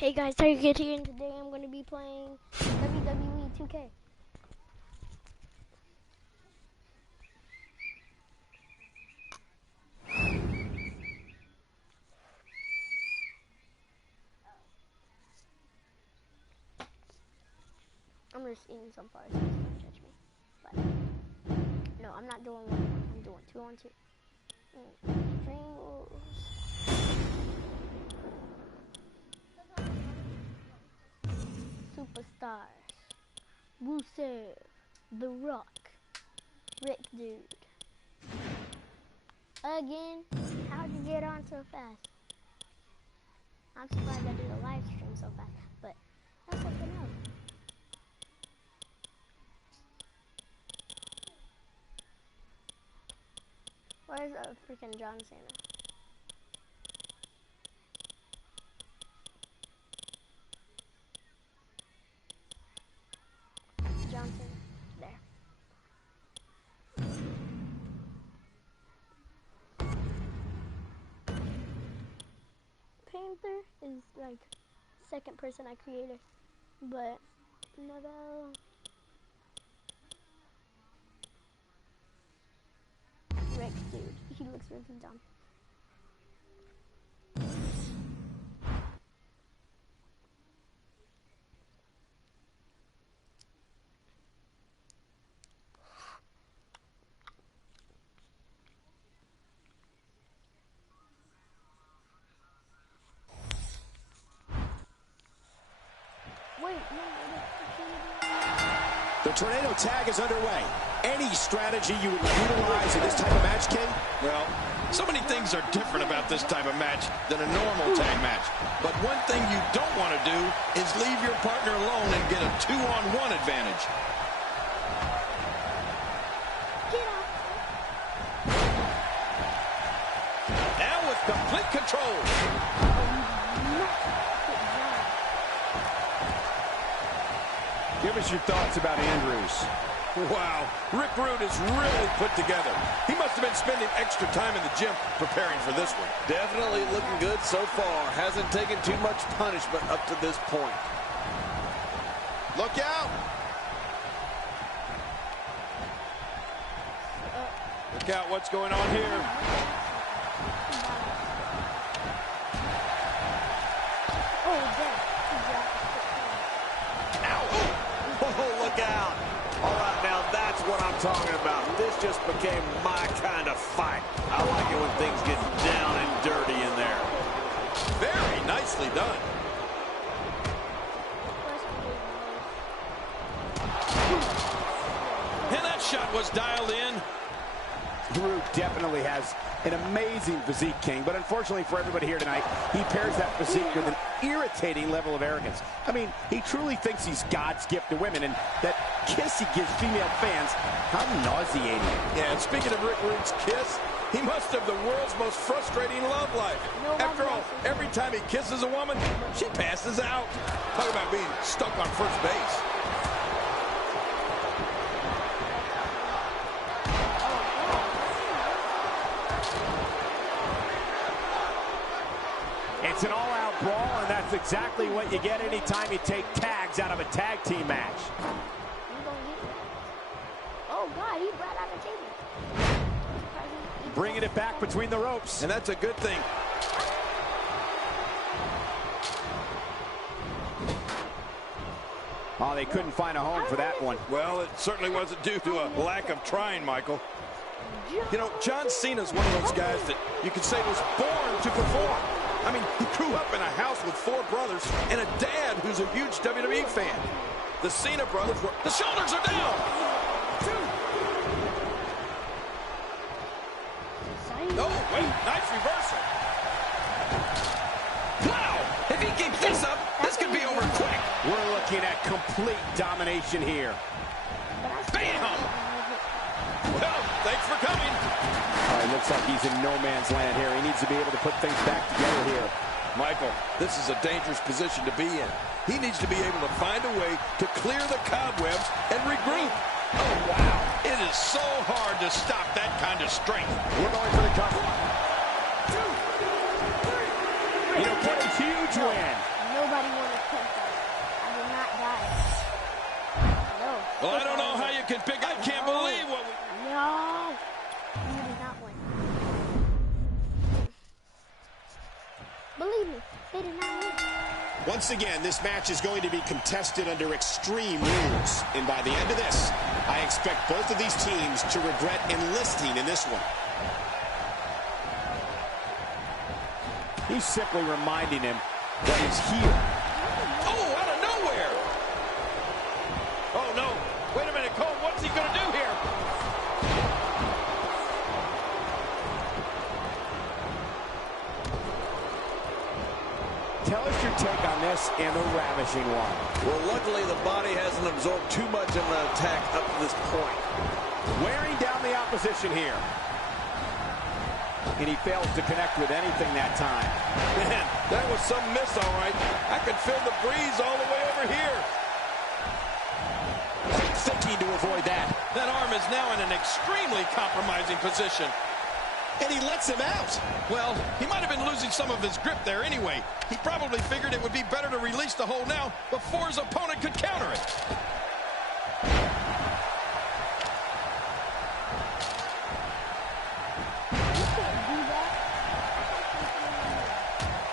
Hey guys, Tigerkid here, and today I'm going to be playing wWe 2K. I'm just eating some bars, so don't judge me. But no, I'm not doing 1-on-1, I'm doing 2-on-2. String rules. Superstars. Rusev. The Rock. Rick Dude. Again, how'd you get on so fast? I'm surprised I did a live stream so fast, but that's something else. Where's a freaking John Cena? Johnson, there. Panther is like second person I created, but Neville. Rick, dude, he looks really dumb. The tornado tag is underway. Any strategy you would utilize in this type of match, King? Well, so many things are different about this type of match than a normal tag match. But one thing you don't want to do is leave your partner alone and get a 2-on-1 advantage. Now with complete control. Give us your thoughts about Andrews. Wow, Rick Rude is really put together. He must have been spending extra time in the gym preparing for this one. Definitely looking good so far. Hasn't taken too much punishment up to this point. Look out! Look out what's going on here. Oh, look out. All right, now that's what I'm talking about. This just became my kind of fight. I like it when things get down and dirty in there. Very nicely done. And that shot was dialed in. Rude definitely has an amazing physique, King, but unfortunately for everybody here tonight, he pairs that physique with an irritating level of arrogance. I mean, he truly thinks he's God's gift to women, and that kiss he gives female fans, how nauseating. Yeah, and speaking of Rick Rude's kiss, he must have the world's most frustrating love life. After all, every time he kisses a woman, she passes out. Talk about being stuck on first base. It's an all-out brawl, and that's exactly what you get anytime you take tags out of a tag team match. Oh, God, he brought out a table. Bringing it back between the ropes. And that's a good thing. Oh, they couldn't find a home for that one. Well, it certainly wasn't due to a lack of trying, Michael. You know, John Cena's one of those guys that you could say was born to perform. I mean, he grew up in a house with 4 brothers and a dad who's a huge WWE fan. The Cena brothers were... The shoulders are down! Oh, wait, nice reversal. Wow, if he keeps this up, this could be over quick. We're looking at complete domination here. Bam! Well, thanks for coming. Looks like he's in no man's land here. He needs to be able to put things back together here. Michael, this is a dangerous position to be in. He needs to be able to find a way to clear the cobwebs and regroup. Oh, wow. It is so hard to stop that kind of strength. We're going for the cover. 1, 2, 3. You know, what a huge win. No Nobody want to take that. I did not die. No. Well, I don't know how you can pick. I can't believe what we... No. You did not win. Believe me, they did not win. Once again, this match is going to be contested under extreme rules. And by the end of this, I expect both of these teams to regret enlisting in this one. He's simply reminding him that he's here. Oh, out of nowhere! Oh, no. Wait a minute, Cole. What's he going to do here? Tell us your take on this and a ravishing one. Well, luckily the body hasn't absorbed too much of an attack up to this point. Wearing down the opposition here. And he fails to connect with anything that time. Man, that was some miss, all right. I could feel the breeze all the way over here. Quick thinking to avoid that. That arm is now in an extremely compromising position. And he lets him out. Well, he might have been losing some of his grip there anyway. He probably figured it would be better to release the hold now before his opponent could counter it.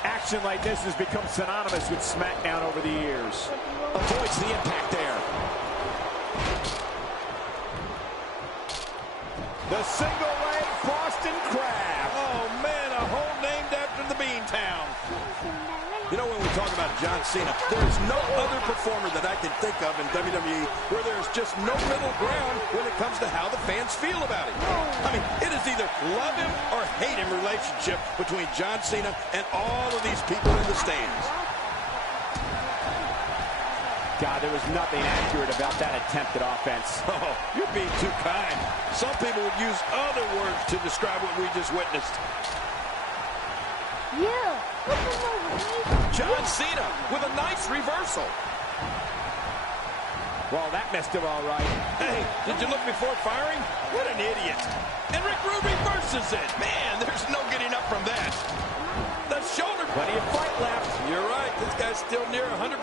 Action like this has become synonymous with SmackDown over the years. Avoids the impact there. The single leg Boston Crab. Oh, man, a hole named after the Beantown. You know, when we talk about John Cena, there's no other performer that I can think of in WWE where there's just no middle ground when it comes to how the fans feel about him. I mean, it is either love him or hate him relationship between John Cena and all of these people in the stands. God, there was nothing accurate about that attempted offense. Oh, you're being too kind. Some people would use other words to describe what we just witnessed. Yeah. John Cena with a nice reversal. Well, that missed him all right. Hey, did you look before firing? What an idiot. And Rick Rude reverses it. Man, there's no getting up from that. The shoulder. Plenty of fight left. You're right. This guy's still near 100%.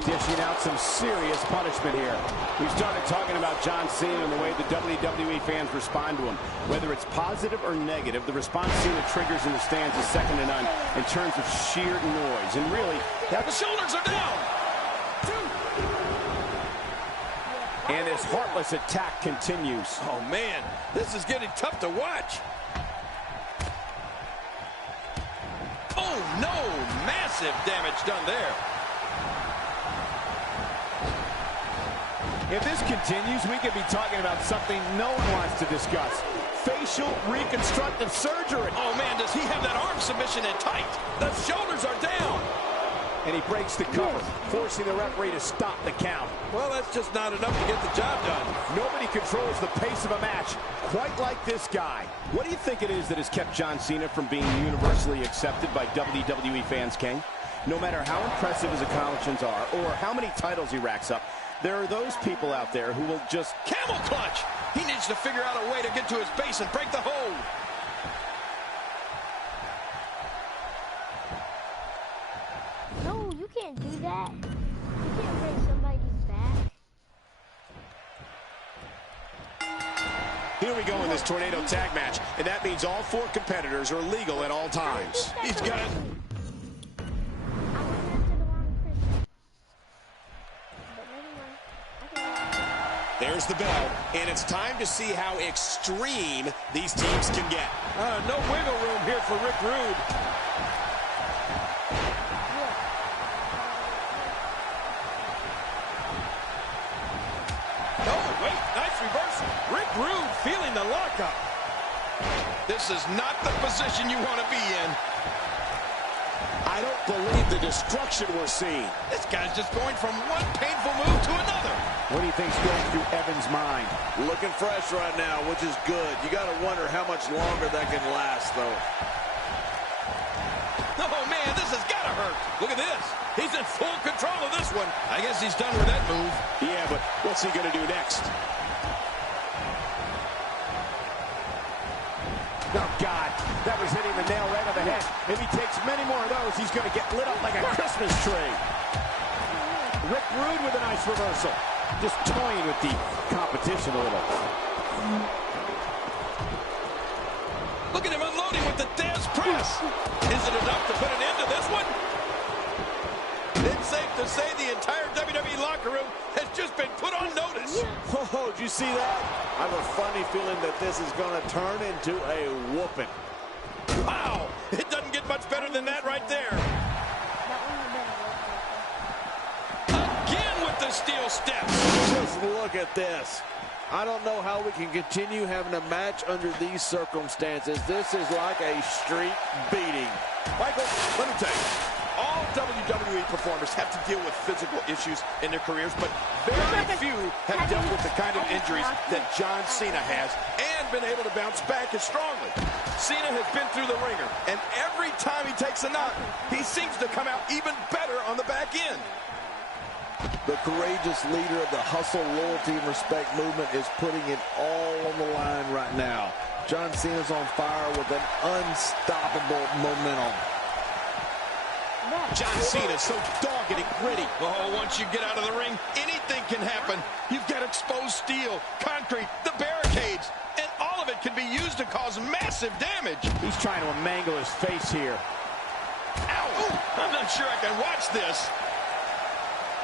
Dishing out some serious punishment here. We started talking about John Cena and the way the WWE fans respond to him. Whether it's positive or negative, the response Cena triggers in the stands is second to none in terms of sheer noise. And really, the shoulders are down. And his heartless attack continues. Oh, man, this is getting tough to watch. Oh, no, massive damage done there. If this continues, we could be talking about something no one wants to discuss. Facial reconstructive surgery. Oh, man, does he have that arm submission in tight? The shoulders are down. And he breaks the cover, forcing the referee to stop the count. Well, that's just not enough to get the job done. Nobody controls the pace of a match quite like this guy. What do you think it is that has kept John Cena from being universally accepted by WWE fans, King? No matter how impressive his accomplishments are or how many titles he racks up, there are those people out there who will just... Camel clutch! He needs to figure out a way to get to his base and break the hold. No, you can't do that. You can't break somebody's back. Here we go in this tornado tag match, and that means all four competitors are legal at all times. He's got it. There's the bell, and it's time to see how extreme these teams can get. No wiggle room here for Rick Rude. Oh, wait, nice reversal. Rick Rude feeling the lockup. This is not the position you want to be in. I don't believe the destruction we're seeing. This guy's just going from one painful move to another. What do you think's going through Evan's mind? Looking fresh right now, which is good. You got to wonder how much longer that can last, though. Oh, man, this has got to hurt. Look at this. He's in full control of this one. I guess he's done with that move. Yeah, but what's he going to do next? Oh, God, that was hitting the nail right on the ahead. If he takes many more of those, he's going to get lit up like a Christmas tree. Rick Rude with a nice reversal. Just toying with the competition a little. Look at him unloading with the Dez press. Is it enough to put an end to this one? It's safe to say the entire WWE locker room has just been put on notice. Oh, did you see that? I have a funny feeling that this is going to turn into a whooping. Wow, it doesn't get much better than that right there. Again with the steel steps. Just look at this. I don't know how we can continue having a match under these circumstances. This is like a street beating. Michael, let me tell you, all WWE performers have to deal with physical issues in their careers, but very few have dealt with the kind of injuries that John Cena has and been able to bounce back as strongly. Cena has been through the ringer, and every time he takes a knock, he seems to come out even better on the back end. The courageous leader of the hustle, loyalty, and respect movement is putting it all on the line right now. John Cena's on fire with an unstoppable momentum. John Cena so dogged and gritty. Oh, once you get out of the ring, anything can happen. You've got exposed steel, concrete, the barricades, and all of it can be used to cause massive damage. He's trying to mangle his face here. Ow! Ooh, I'm not sure I can watch this.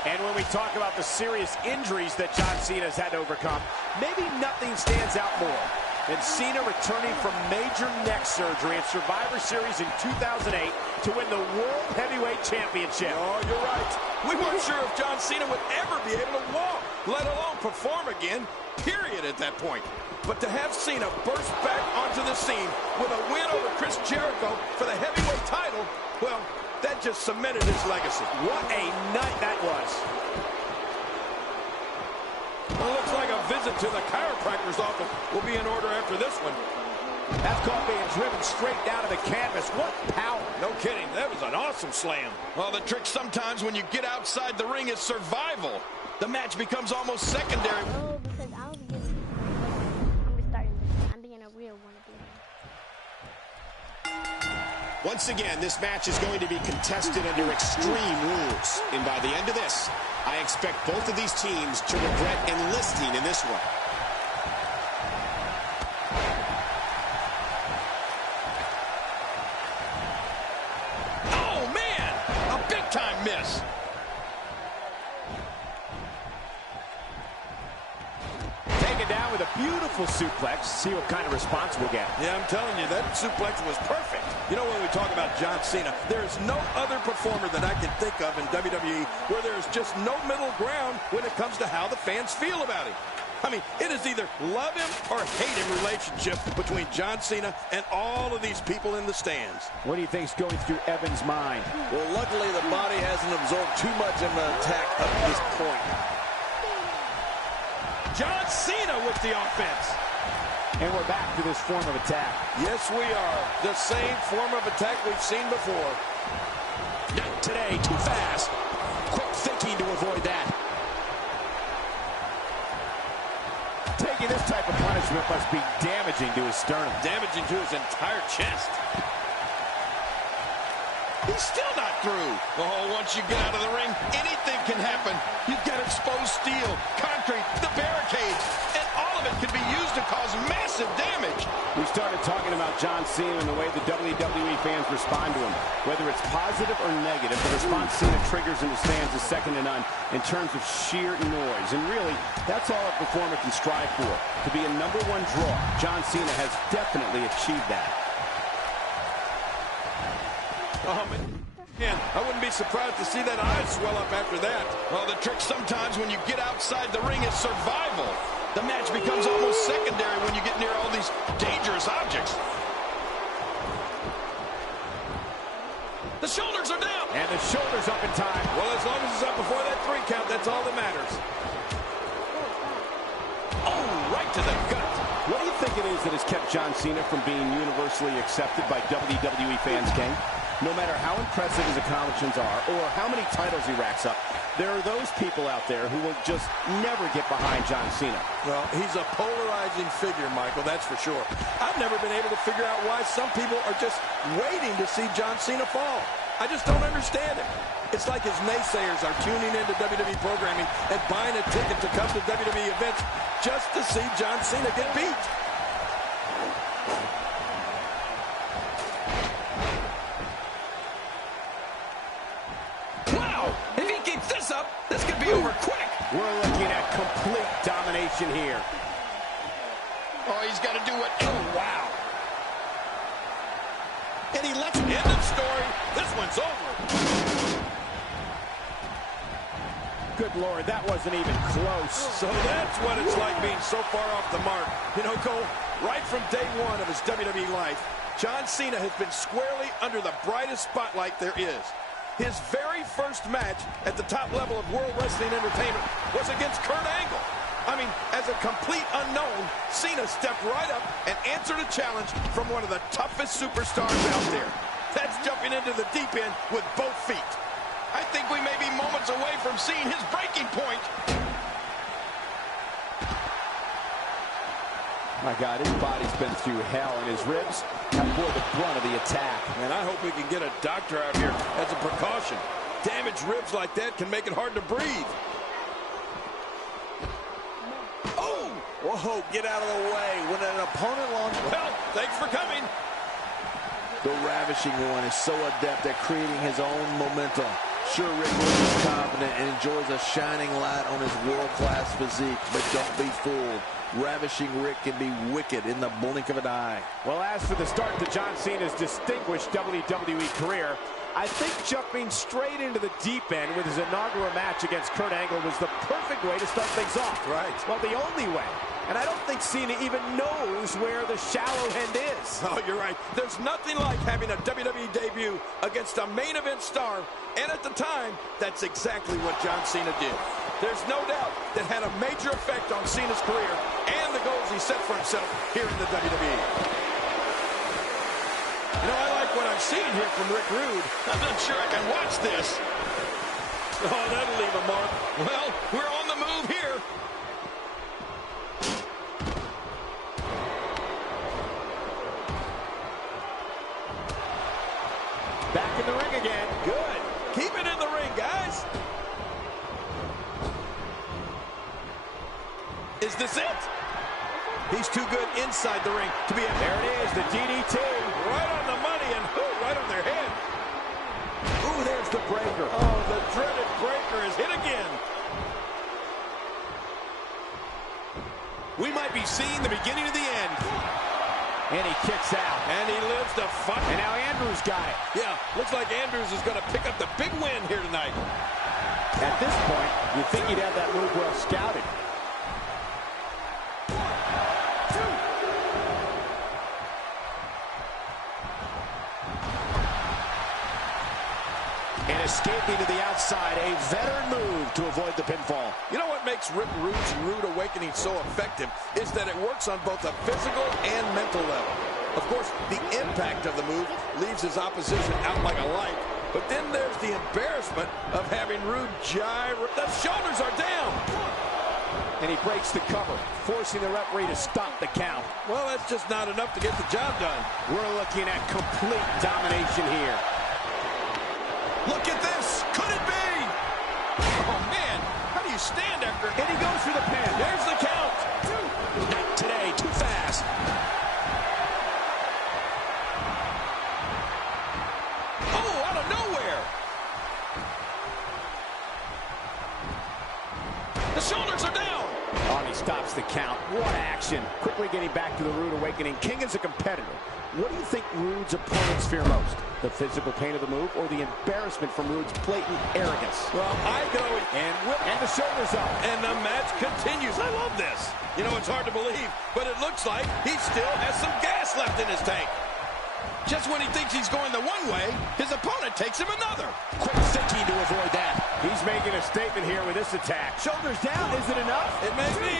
And when we talk about the serious injuries that John Cena has had to overcome, maybe nothing stands out more than Cena returning from major neck surgery at Survivor Series in 2008 to win the World Heavyweight Championship. Oh, you're right. We weren't sure if John Cena would ever be able to walk, let alone perform again, period, at that point. But to have Cena burst back onto the scene with a win over Chris Jericho for the heavyweight title, well, that just cemented his legacy. What a night that was. Well, looks like a visit to the chiropractor's office will be in order after this one. That's called being driven straight down to the canvas. What power. No kidding. That was an awesome slam. Well, the trick sometimes when you get outside the ring is survival. The match becomes almost secondary. No, because I was getting... I'm restarting this. I'm being a real one. Once again, this match is going to be contested under extreme rules. And by the end of this, I expect both of these teams to regret enlisting in this one. Oh, man! A big-time miss. Taken down with a beautiful suplex. See what kind of response we'll get. Yeah, I'm telling you, that suplex was perfect. You know, when we talk about John Cena, there is no other performer that I can think of in WWE where there is just no middle ground when it comes to how the fans feel about him. I mean, it is either love him or hate him relationship between John Cena and all of these people in the stands. What do you think is going through Evan's mind? Well, luckily the body hasn't absorbed too much of an attack up to this point. John Cena with the offense. And we're back to this form of attack. Yes, we are. The same form of attack we've seen before. Not today, too fast. Quick thinking to avoid that. Taking this type of punishment must be damaging to his sternum. Damaging to his entire chest. He's still not through. Oh, once you get out of the ring, anything can happen. You've got exposed steel, concrete, the barricades, and all of it can be used to cause massive damage. We started talking about John Cena and the way the WWE fans respond to him. Whether it's positive or negative, the response Cena triggers in the stands is second to none in terms of sheer noise. And really, that's all a performer can strive for. To be a #1 draw, John Cena has definitely achieved that. Man, I wouldn't be surprised to see that eye swell up after that. Well, the trick sometimes when you get outside the ring is survival. The match becomes almost secondary when you get near all these dangerous objects. The shoulders are down. And the shoulders up in time. Well, as long as it's up before that 3 count, that's all that matters. Oh, right to the gut. What do you think it is that has kept John Cena from being universally accepted by WWE fans, King? No matter how impressive his accomplishments are or how many titles he racks up, there are those people out there who will just never get behind John Cena. Well, he's a polarizing figure, Michael, that's for sure. I've never been able to figure out why some people are just waiting to see John Cena fall. I just don't understand it. It's like his naysayers are tuning into WWE programming and buying a ticket to come to WWE events just to see John Cena get beat. Wow! If he keeps this up, this could be over quick. We're looking at complete domination here. Oh, he's got to do what? Oh, wow. And he lets him. End of story. This one's over. Good Lord, that wasn't even close. So that's what it's like being so far off the mark. You know, Cole, right from day one of his WWE life, John Cena has been squarely under the brightest spotlight there is. His very first match at the top level of World Wrestling Entertainment was against Kurt Angle. I mean, as a complete unknown, Cena stepped right up and answered a challenge from one of the toughest superstars out there. That's jumping into the deep end with both feet. I think we may be moments away from seeing his breaking point. My God, his body's been through hell, and his ribs have bore the brunt of the attack. And I hope we can get a doctor out here as a precaution. Damaged ribs like that can make it hard to breathe. Oh! Whoa, get out of the way. When an opponent launches... Well, thanks for coming. The Ravishing One is so adept at creating his own momentum. Sure, Rick Rude is confident and enjoys a shining light on his world-class physique, but don't be fooled. Ravishing Rick can be wicked in the blink of an eye. Well, as for the start to John Cena's distinguished WWE career, I think jumping straight into the deep end with his inaugural match against Kurt Angle was the perfect way to start things off. Right. Well, the only way. And I don't think Cena even knows where the shallow end is. Oh, you're right. There's nothing like having a WWE debut against a main event star, and at the time, that's exactly what John Cena did. There's no doubt that had a major effect on Cena's career and the goals he set for himself here in the WWE. You know, I like what I'm seeing here from Rick Rude. I'm not sure I can watch this. Oh, that'll leave a mark. Well, we're on the move here. Back in the ring again. Good. Keep it in the ring, guys. Is this it? He's too good inside the ring to be in. There it is, the DDT. Right on the money and right on their head. Ooh, there's the breaker. Oh, the dreaded breaker is hit again. We might be seeing the beginning of the end. And he kicks out. And he lives to fight. And now Andrews got it. Yeah, looks like Andrews is going to pick up the big win here tonight. At this point, you'd think he'd have that move well scouted. And escaping to the outside, a veteran move to avoid the pinfall. You know what makes Rick Rude's Rude Awakening so effective is that it works on both a physical and mental level. Of course, the impact of the move leaves his opposition out like a light, but then there's the embarrassment of having Rude gyre. The shoulders are down. And he breaks the cover, forcing the referee to stop the count. Well, that's just not enough to get the job done. We're looking at complete domination here. Look at this. Could it be? Oh, man. How do you stand after? And he goes for the pin. There's the count. Not today. Too fast. Oh, out of nowhere. The shoulders are down. Oh, and he stops the count. What action. Quickly getting back to the Rude Awakening. King is a competitor. What do you think Rude's opponents fear most? The physical pain of the move or the embarrassment from Rude's blatant arrogance? Well, I go and the shoulders up. And the match continues. I love this. You know, it's hard to believe, but it looks like he still has some gas left in his tank. Just when he thinks he's going the one way, his opponent takes him another. Quick thinking to avoid that. He's making a statement here with this attack. Shoulders down. Is it enough? It may be.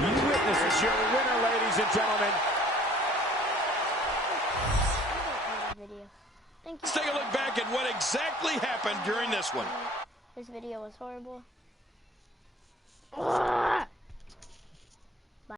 You witness your winner, ladies and gentlemen. Video. Thank you. Let's take a look back at what exactly happened during this one. This video was horrible. Ugh.